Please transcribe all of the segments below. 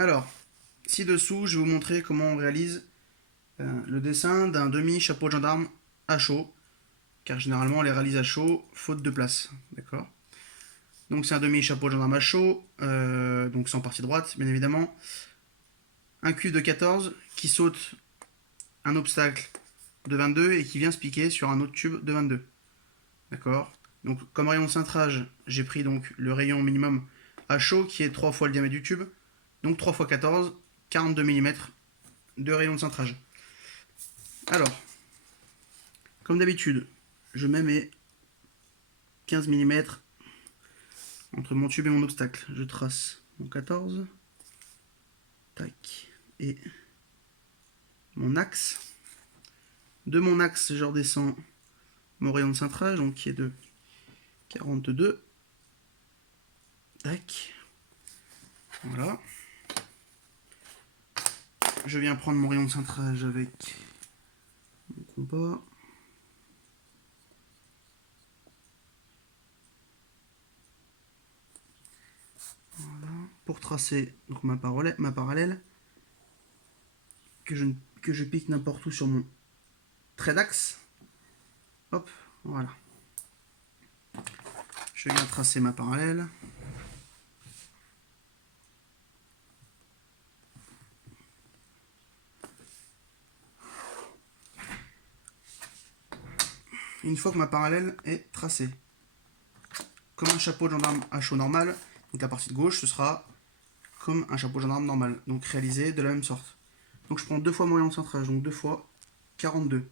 Alors, ci-dessous, je vais vous montrer comment on réalise le dessin d'un demi-chapeau de gendarme à chaud, car généralement on les réalise à chaud, faute de place. D'accord. Donc c'est un demi-chapeau de gendarme à chaud, donc c'est en partie droite, bien évidemment. Un cube de 14 qui saute un obstacle de 22 et qui vient se piquer sur un autre tube de 22. D'accord. Donc comme rayon de cintrage, j'ai pris donc le rayon minimum à chaud qui est 3 fois le diamètre du tube. Donc 3 x 14, 42 mm de rayon de cintrage. Alors, comme d'habitude, je mets mes 15 mm entre mon tube et mon obstacle. Je trace mon 14. Tac. Et mon axe. De mon axe, je redescends mon rayon de cintrage, donc qui est de 42. Tac. Voilà. Je viens prendre mon rayon de cintrage avec mon compas. Voilà. Pour tracer donc ma parallèle que je pique n'importe où sur mon trait d'axe. Hop, voilà. Je viens tracer ma parallèle. Une fois que ma parallèle est tracée, comme un chapeau de gendarme à chaud normal, donc la partie de gauche, ce sera comme un chapeau de gendarme normal, donc réalisé de la même sorte. Donc je prends deux fois mon rayon de centrage, donc 2 fois 42,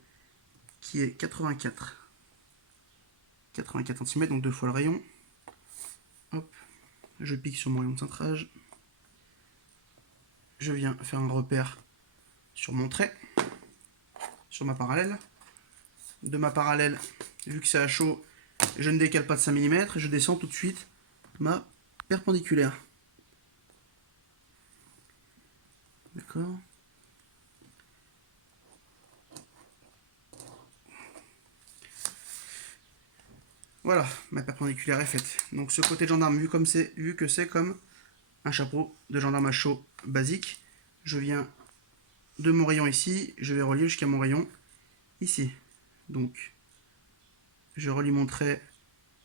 qui est 84 cm, donc 2 fois le rayon. Hop, je pique sur mon rayon de centrage. Je viens faire un repère sur mon trait, sur ma parallèle. De ma parallèle, vu que c'est à chaud, je ne décale pas de 5 mm et je descends tout de suite ma perpendiculaire. D'accord. Voilà, ma perpendiculaire est faite. Donc ce côté de gendarme, vu que c'est comme un chapeau de gendarme à chaud basique, je viens de mon rayon ici, je vais relier jusqu'à mon rayon ici. Donc je relie mon trait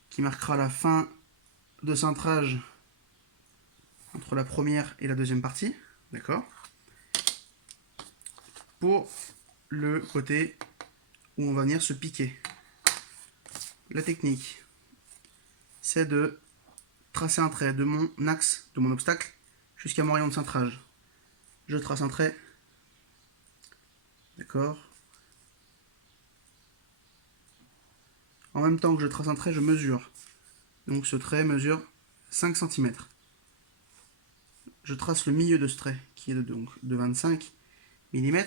qui marquera la fin de cintrage entre la première et la deuxième partie. D'accord. Pour le côté où on va venir se piquer. La technique, c'est de tracer un trait de mon axe, de mon obstacle, jusqu'à mon rayon de cintrage. Je trace un trait. D'accord. En même temps que je trace un trait, je mesure. Donc ce trait mesure 5 cm. Je trace le milieu de ce trait, qui est de 25 mm.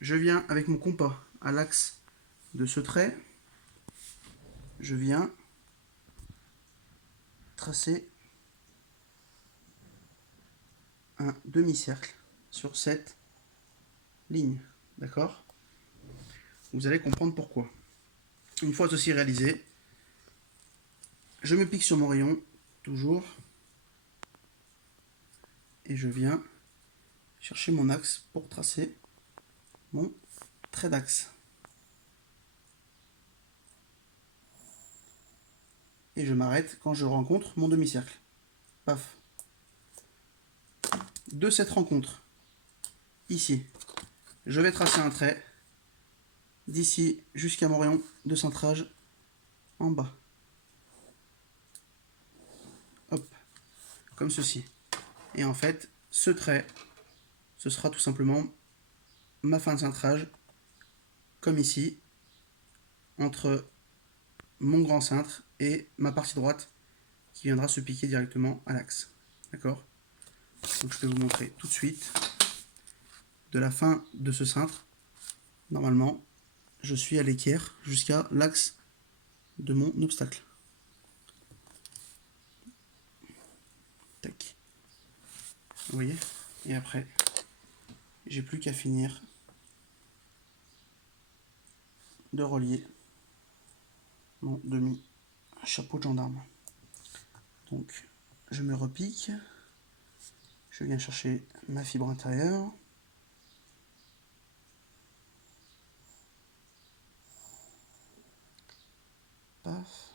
Je viens avec mon compas à l'axe de ce trait. Je viens tracer un demi-cercle sur cette ligne. D'accord. Vous allez comprendre pourquoi. Une fois ceci réalisé, je me pique sur mon rayon, toujours, et je viens chercher mon axe pour tracer mon trait d'axe. Et je m'arrête quand je rencontre mon demi-cercle. Paf. De cette rencontre, ici, je vais tracer un trait d'ici jusqu'à mon rayon de cintrage en bas. Hop, comme ceci. Et en fait, ce trait, ce sera tout simplement ma fin de cintrage, comme ici, entre mon grand cintre et ma partie droite qui viendra se piquer directement à l'axe. D'accord. Donc je vais vous montrer tout de suite. De la fin de ce cintre, normalement, je suis à l'équerre jusqu'à l'axe de mon obstacle. Tac. Vous voyez. Et après, j'ai plus qu'à finir de relier mon demi-chapeau de gendarme. Donc je me repique, je viens chercher ma fibre intérieure. Paf.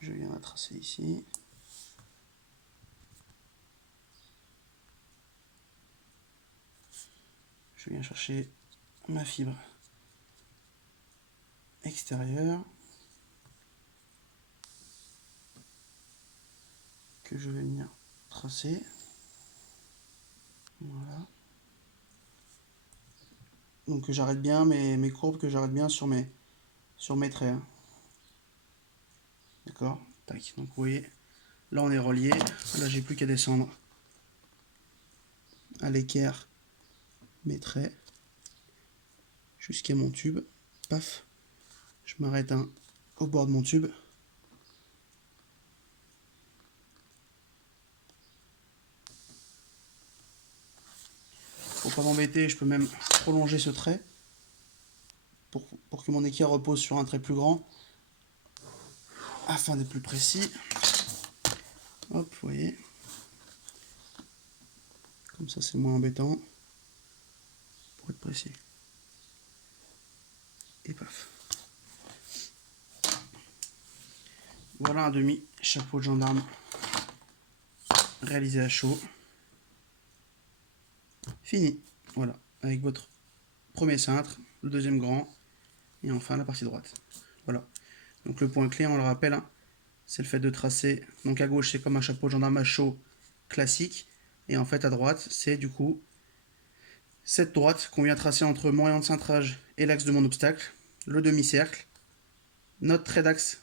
Je viens la tracer ici. Je viens chercher ma fibre extérieure que je vais venir tracer. Voilà. Donc j'arrête bien mes courbes, que j'arrête bien sur mes traits. Hein. D'accord. Tac. Donc vous voyez, là on est relié. Là j'ai plus qu'à descendre à l'équerre mes traits jusqu'à mon tube. Paf. Je m'arrête au bord de mon tube. Pour pas m'embêter, je peux même prolonger ce trait pour que mon équerre repose sur un trait plus grand afin d'être plus précis. Hop, vous voyez. Comme ça, c'est moins embêtant pour être précis. Et paf. Voilà un demi chapeau de gendarme réalisé à chaud. Fini. Voilà, avec votre premier cintre, le deuxième grand, et enfin la partie droite. Voilà. Donc le point clé, on le rappelle, hein, c'est le fait de tracer. Donc à gauche, c'est comme un chapeau de gendarme à chaud classique, et en fait à droite, c'est du coup cette droite qu'on vient tracer entre mon rayon de cintrage et l'axe de mon obstacle, le demi-cercle, notre trait d'axe,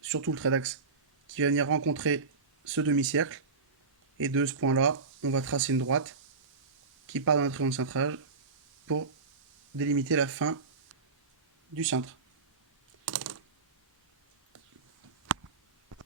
surtout le trait d'axe, qui va venir rencontrer ce demi-cercle, et de ce point-là, on va tracer une droite qui part de notre rayon de cintrage pour délimiter la fin du cintre.